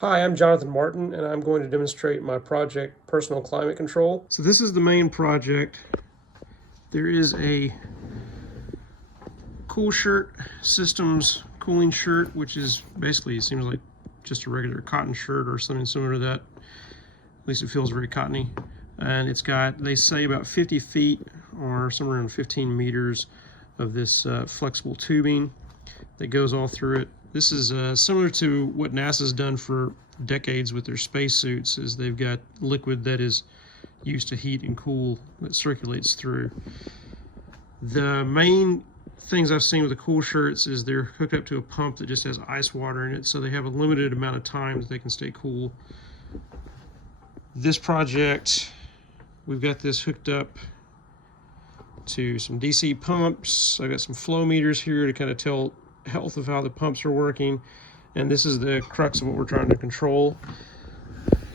Hi, I'm Jonathan Martin, and I'm going to demonstrate my project, Personal Climate Control. So this is the main project. There is a CoolShirt Systems cooling shirt, which is basically, it seems like just a regular cotton shirt or something similar to that. At least it feels very cottony. And it's got, they say, about 50 feet or somewhere around 15 meters of this flexible tubing that goes all through it. This is similar to what NASA's done for decades with their spacesuits, is they've got liquid that is used to heat and cool that circulates through. The main things I've seen with the cool shirts is they're hooked up to a pump that just has ice water in it, so they have a limited amount of time that they can stay cool. This project, we've got this hooked up to some DC pumps. I've got some flow meters here to kind of tell health of how the pumps are working, and this is the crux of what we're trying to control.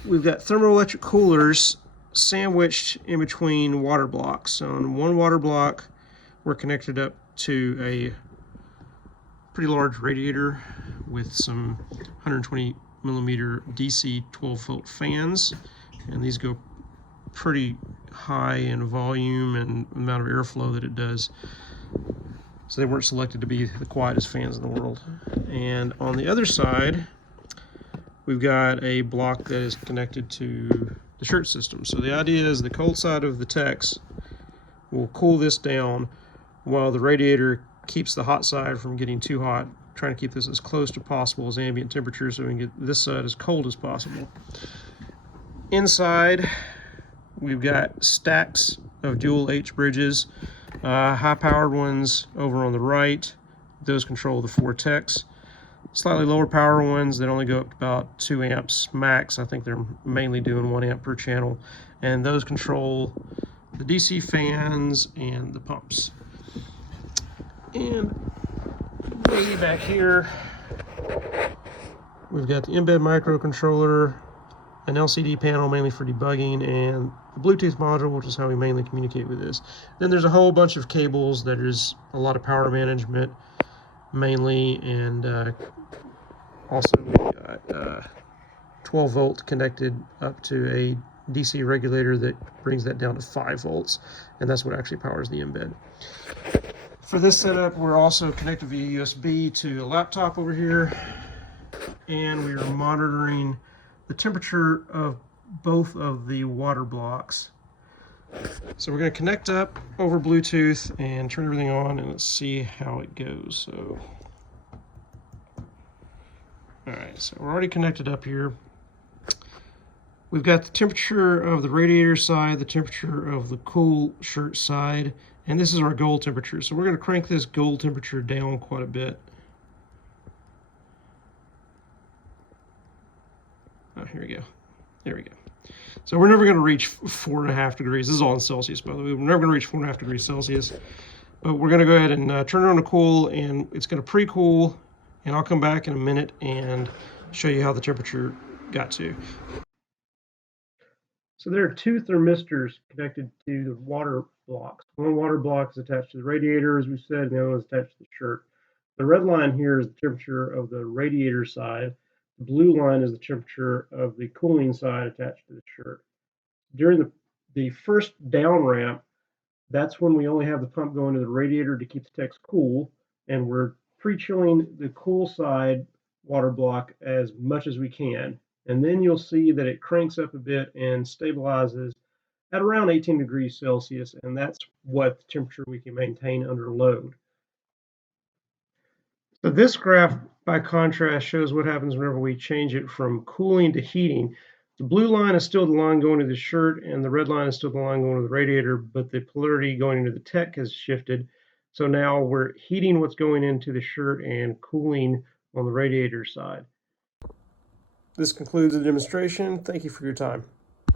We've got thermoelectric coolers sandwiched in between water blocks. So on one water block, we're connected up to a pretty large radiator with some 120 millimeter DC 12-volt fans, and these go pretty high in volume and amount of airflow that it does. So they weren't selected to be the quietest fans in the world. And on the other side, we've got a block that is connected to the shirt system. So the idea is the cold side of the Tex will cool this down while the radiator keeps the hot side from getting too hot, trying to keep this as close to possible as ambient temperature so we can get this side as cold as possible. Inside, we've got stacks of dual H bridges, high-powered ones over on the right. Those control the 4 Tex. Slightly lower power ones that only go up to about 2 amps max. I think they're mainly doing 1 amp per channel. And those control the DC fans and the pumps. And way back here, we've got the embed microcontroller, an LCD panel mainly for debugging, and the Bluetooth module, which is how we mainly communicate with this. Then there's a whole bunch of cables that is a lot of power management mainly, and also we've got 12 volt connected up to a DC regulator that brings that down to 5 volts, and that's what actually powers the embed. For this setup, we're also connected via USB to a laptop over here, and we are monitoring the temperature of both of the water blocks. So we're going to connect up over Bluetooth and turn everything on, and let's see how it goes. So, all right, so we're already connected up here. We've got the temperature of the radiator side, the temperature of the cool shirt side, and this is our goal temperature. So we're going to crank this goal temperature down quite a bit. Oh, here we go. There we go. So we're never going to reach 4.5 degrees. This is all in Celsius, by the way. We're never going to reach 4.5 degrees Celsius. But we're going to go ahead and turn it on to cool, and it's going to pre-cool, and I'll come back in a minute and show you how the temperature got to. So there are 2 thermistors connected to the water blocks. One water block is attached to the radiator, as we said, and the other one is attached to the shirt. The red line here is the temperature of the radiator side. The blue line is the temperature of the cooling side attached to the shirt. During the first down ramp, that's when we only have the pump going to the radiator to keep the Tex cool, and we're pre-chilling the cool side water block as much as we can. And then you'll see that it cranks up a bit and stabilizes at around 18 degrees Celsius, and that's what the temperature we can maintain under load. So this graph, by contrast, shows what happens whenever we change it from cooling to heating. The blue line is still the line going to the shirt, and the red line is still the line going to the radiator, but the polarity going into the Tech has shifted. So now we're heating what's going into the shirt and cooling on the radiator side. This concludes the demonstration. Thank you for your time.